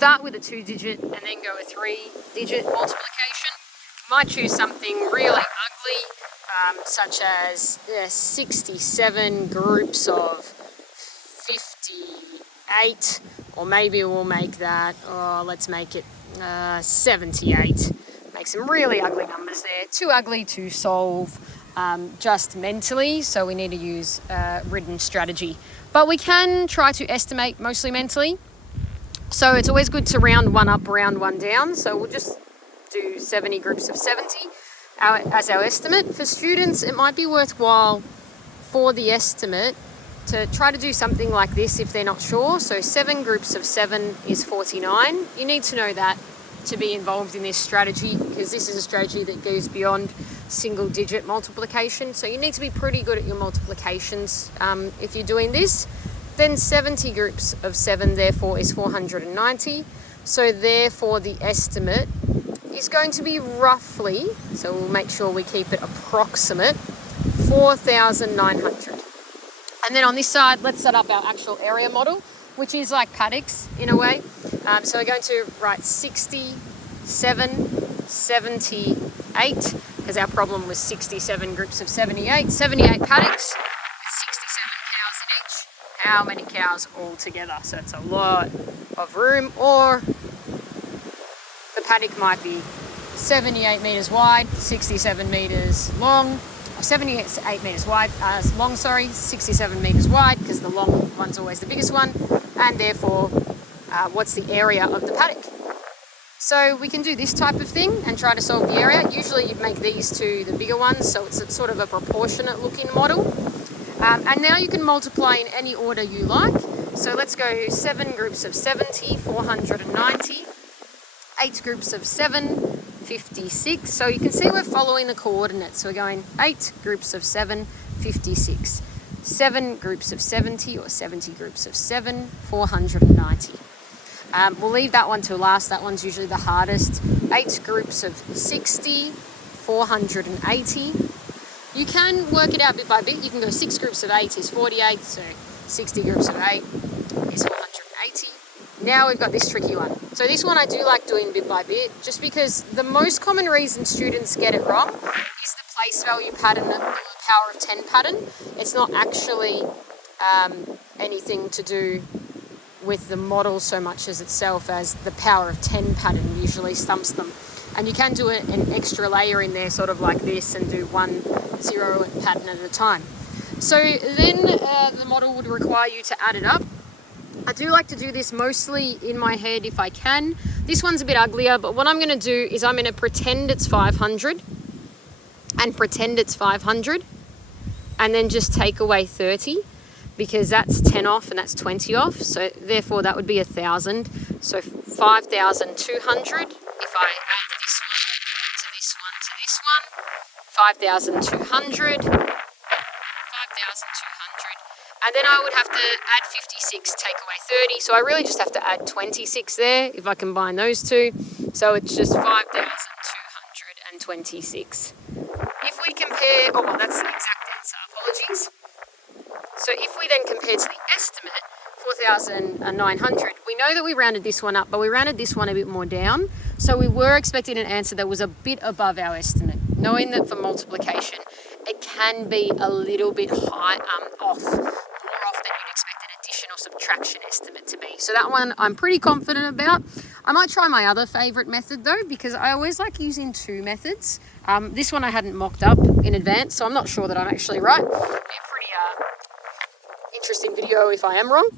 Start with a 2-digit and then go a 3-digit multiplication. You might choose something really ugly, such as 67 groups of 58, or maybe we'll make that, let's make it 78. Make some really ugly numbers there. Too ugly to solve just mentally, so we need to use written strategy. But we can try to estimate mostly mentally. So it's always good to round one up, round one down. So we'll just do 70 groups of 70 as our estimate. For students, it might be worthwhile for the estimate to try to do something like this if they're not sure. So 7 groups of 7 is 49. You need to know that to be involved in this strategy, because this is a strategy that goes beyond single digit multiplication. So you need to be pretty good at your multiplications if you're doing this. Then 70 groups of 7 therefore is 490. So therefore the estimate is going to be roughly, so we'll make sure we keep it approximate, 4,900. And then on this side, let's set up our actual area model, which is like paddocks in a way. So we're going to write 67, 78, because our problem was 67 groups of 78. 78 paddocks with 67 cows in each. How many cows all together? So it's a lot of room. Or the paddock might be 78 metres wide, 67 metres long. 78 metres wide, long, 67 metres wide, because the long one's always the biggest one, and therefore what's the area of the paddock? So we can do this type of thing and try to solve the area. Usually you'd make these two the bigger ones, so it's a sort of a proportionate looking model. And now you can multiply in any order you like. So let's go 7 groups of 70, 490, 8 groups of 7, 56. So you can see we're following the coordinates. So we're going 8 groups of 7, 56. 7 groups of 70 or 70 groups of 7, 490. We'll leave that one till last. That one's usually the hardest. 8 groups of 60, 480. You can work it out bit by bit. You can go 6 groups of 8 is 48. So 60 groups of 8 is 480. Now we've got this tricky one. So this one I do like doing bit by bit, just because the most common reason students get it wrong is the place value pattern, the power of 10 pattern. It's not actually anything to do with the model so much as itself, as the power of 10 pattern usually stumps them. And you can do an extra layer in there, sort of like this, and do 1 0 pattern at a time. So then the model would require you to add it up. I do like to do this mostly in my head if I can. This one's a bit uglier, but what I'm going to do is I'm going to pretend it's 500 and pretend it's 500, and then just take away 30, because that's 10 off and that's 20 off. So therefore that would be 1,000. So 5,200. If I add this one to this one to this one, 5,200, 5,200. And then I would have to add 56, take away 30. So I really just have to add 26 there if I combine those two. So it's just 5,226. If we compare, oh, well, that's the exact answer, apologies. So if we then compare to the estimate, 4,900, we know that we rounded this one up, but we rounded this one a bit more down. So we were expecting an answer that was a bit above our estimate, knowing that for multiplication, it can be a little bit high, off, more off than you'd expect an addition or subtraction estimate to be. So that one I'm pretty confident about. I might try my other favourite method though, because I always like using 2 methods. This one I hadn't mocked up in advance, so I'm not sure that I'm actually right. It'll be a pretty interesting video if I am wrong.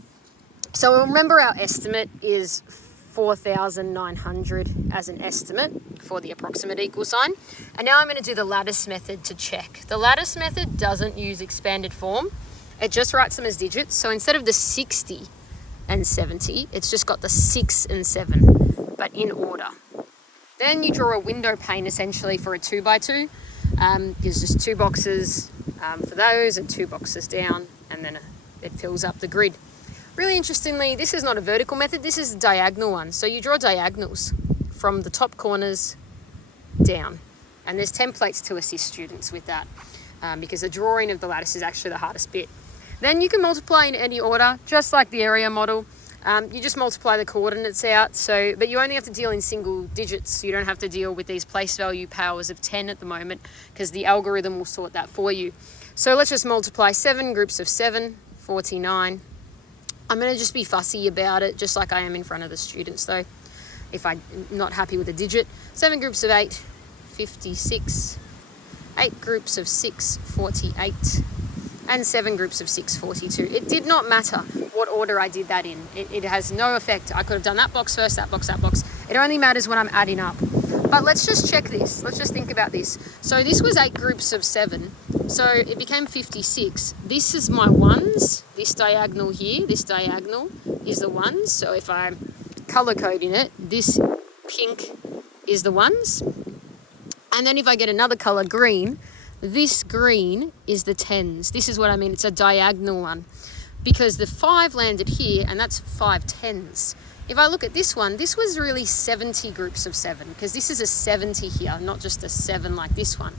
So remember, our estimate is 4,900 as an estimate for the approximate equal sign. And now I'm going to do the lattice method to check. The lattice method doesn't use expanded form. It just writes them as digits. So instead of the 60 and 70, it's just got the 6 and 7, but in order. Then you draw a window pane essentially for a 2x2. There's just 2 boxes for those and 2 boxes down, and then it fills up the grid. Really interestingly, this is not a vertical method, this is a diagonal one. So you draw diagonals from the top corners down. And there's templates to assist students with that, because the drawing of the lattice is actually the hardest bit. Then you can multiply in any order, just like the area model. You just multiply the coordinates out, but you only have to deal in single digits. You don't have to deal with these place value powers of 10 at the moment because the algorithm will sort that for you. So let's just multiply 7 groups of 7, 49. I'm going to just be fussy about it, just like I am in front of the students though, if I'm not happy with a digit. 7 groups of 8, 56. 8 groups of 6, 48. And 7 groups of 6, 42. It did not matter what order I did that in. It has no effect. I could have done that box first, that box, that box. It only matters when I'm adding up. But let's just check this. Let's just think about this. So this was 8 groups of 7. So it became 56. This is my ones. This diagonal here, this diagonal is the ones. So if I'm color coding it, this pink is the ones. And then if I get another color, green, this green is the tens. This is what I mean. It's a diagonal one because the 5 landed here and that's 5 tens. If I look at this one, this was really 70 groups of 7 because this is a 70 here, not just a 7 like this one.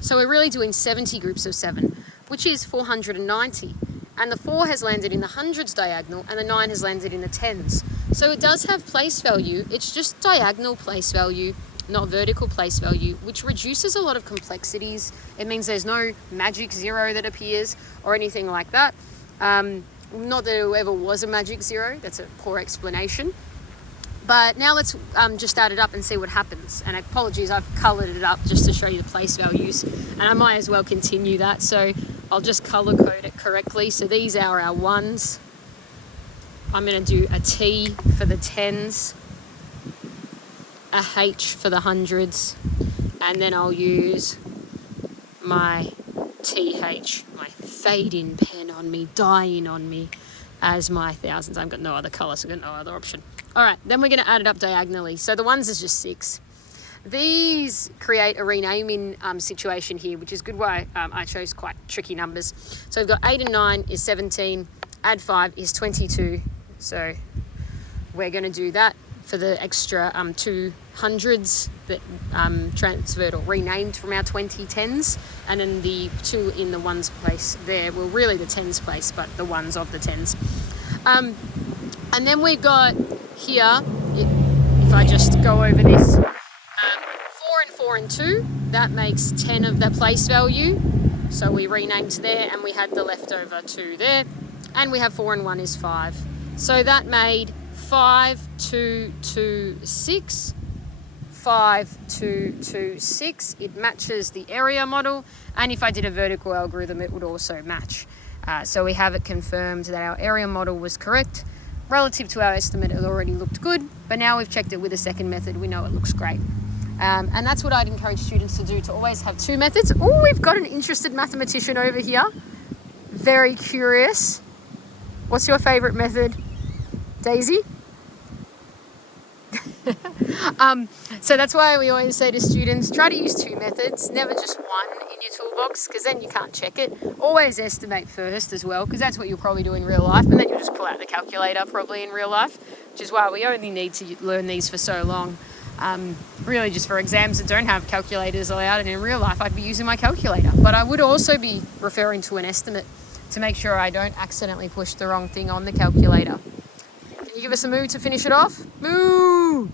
So we're really doing 70 groups of 7, which is 490. And the 4 has landed in the hundreds diagonal and the 9 has landed in the tens. So it does have place value. It's just diagonal place value, not vertical place value, which reduces a lot of complexities. It means there's no magic zero that appears or anything like that. Not that there ever was a magic zero. That's a poor explanation. But now let's just add it up and see what happens. And apologies, I've coloured it up just to show you the place values. And I might as well continue that. So I'll just colour code it correctly. So these are our ones. I'm going to do a T for the tens, a H for the hundreds, and then I'll use my TH, my fading pen on me, dying on me, as my thousands. I've got no other colour, so I've got no other option. All right, then we're going to add it up diagonally. So the ones is just 6. These create a renaming situation here, which is good why I chose quite tricky numbers. So we've got 8 and 9 is 17, add 5 is 22. So we're going to do that for the extra 2 hundreds that transferred or renamed from our 2010s, and then the 2 in the ones place there, well really the tens place, but the ones of the tens. And then we've got here, if I just go over this, 4 and 4 and 2, that makes 10 of the place value. So we renamed there and we had the leftover 2 there, and we have 4 and 1 is 5. So that made 5, 2, 2, 6, 5, 2, 2, 6. It matches the area model, and if I did a vertical algorithm, it would also match. So we have it confirmed that our area model was correct. Relative to our estimate, it already looked good, but now we've checked it with a second method. We know it looks great. And that's what I'd encourage students to do, to always have 2 methods. Oh, we've got an interested mathematician over here. Very curious. What's your favorite method, Daisy? So that's why we always say to students, try to use 2 methods, never just one in your toolbox, because then you can't check it. Always estimate first as well, because that's what you'll probably do in real life, and then you'll just pull out the calculator probably in real life, which is why we only need to learn these for so long. Really just for exams that don't have calculators allowed, and in real life I'd be using my calculator. But I would also be referring to an estimate to make sure I don't accidentally push the wrong thing on the calculator. Can you give us a moo to finish it off? Moo!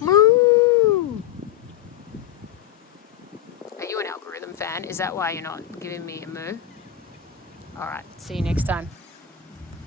Moo! Are you an algorithm fan? Is that why you're not giving me a moo? All right, see you next time.